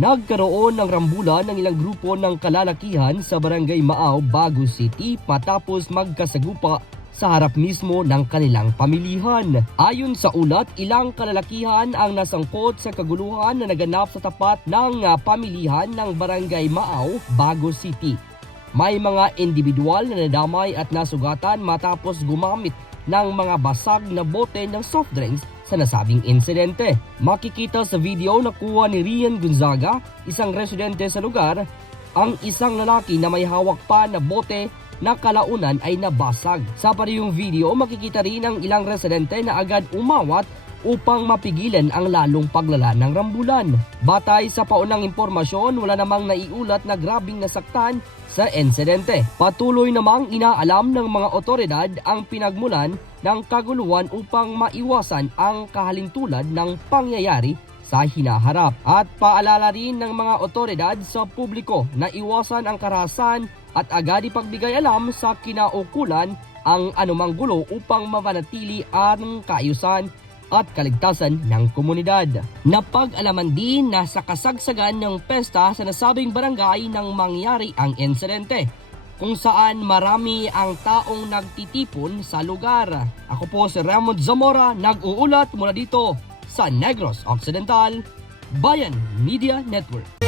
Nagkaroon ng rambulan ng ilang grupo ng kalalakihan sa Barangay Maaw, Baguio City matapos magkasagupa sa harap mismo ng kanilang pamilihan. Ayon sa ulat, ilang kalalakihan ang nasangkot sa kaguluhan na naganap sa tapat ng pamilihan ng Barangay Maaw, Baguio City. May mga individual na nadamay at nasugatan matapos gumamit ng mga basag na bote ng soft drinks sa nasabing insidente. Makikita sa video na kuha ni Rian Gonzaga, isang residente sa lugar, ang isang lalaki na may hawak pa na bote na kalaunan ay nabasag. Sa parehong video, makikita rin ang ilang residente na agad umawat upang mapigilan ang lalong paglala ng rambulan. Batay sa paunang impormasyon, wala namang naiulat na grabing nasaktan sa insidente. Patuloy namang inaalam ng mga otoridad ang pinagmulan ng kaguluhan upang maiwasan ang kahalintulad ng pangyayari sa hinaharap. At paalala rin ng mga otoridad sa publiko na iwasan ang karahasan at agad ipagbigay alam sa kinaukulan ang anumang gulo upang mapanatili ang kaayusan at kaligtasan ng komunidad. Napag-alaman din na sa kasagsagan ng pesta sa nasabing barangay nang mangyari ang insidente, kung saan marami ang taong nagtitipon sa lugar. Ako po si Ramon Zamora, nag-uulat mula dito sa Negros Occidental, Bayan Media Network.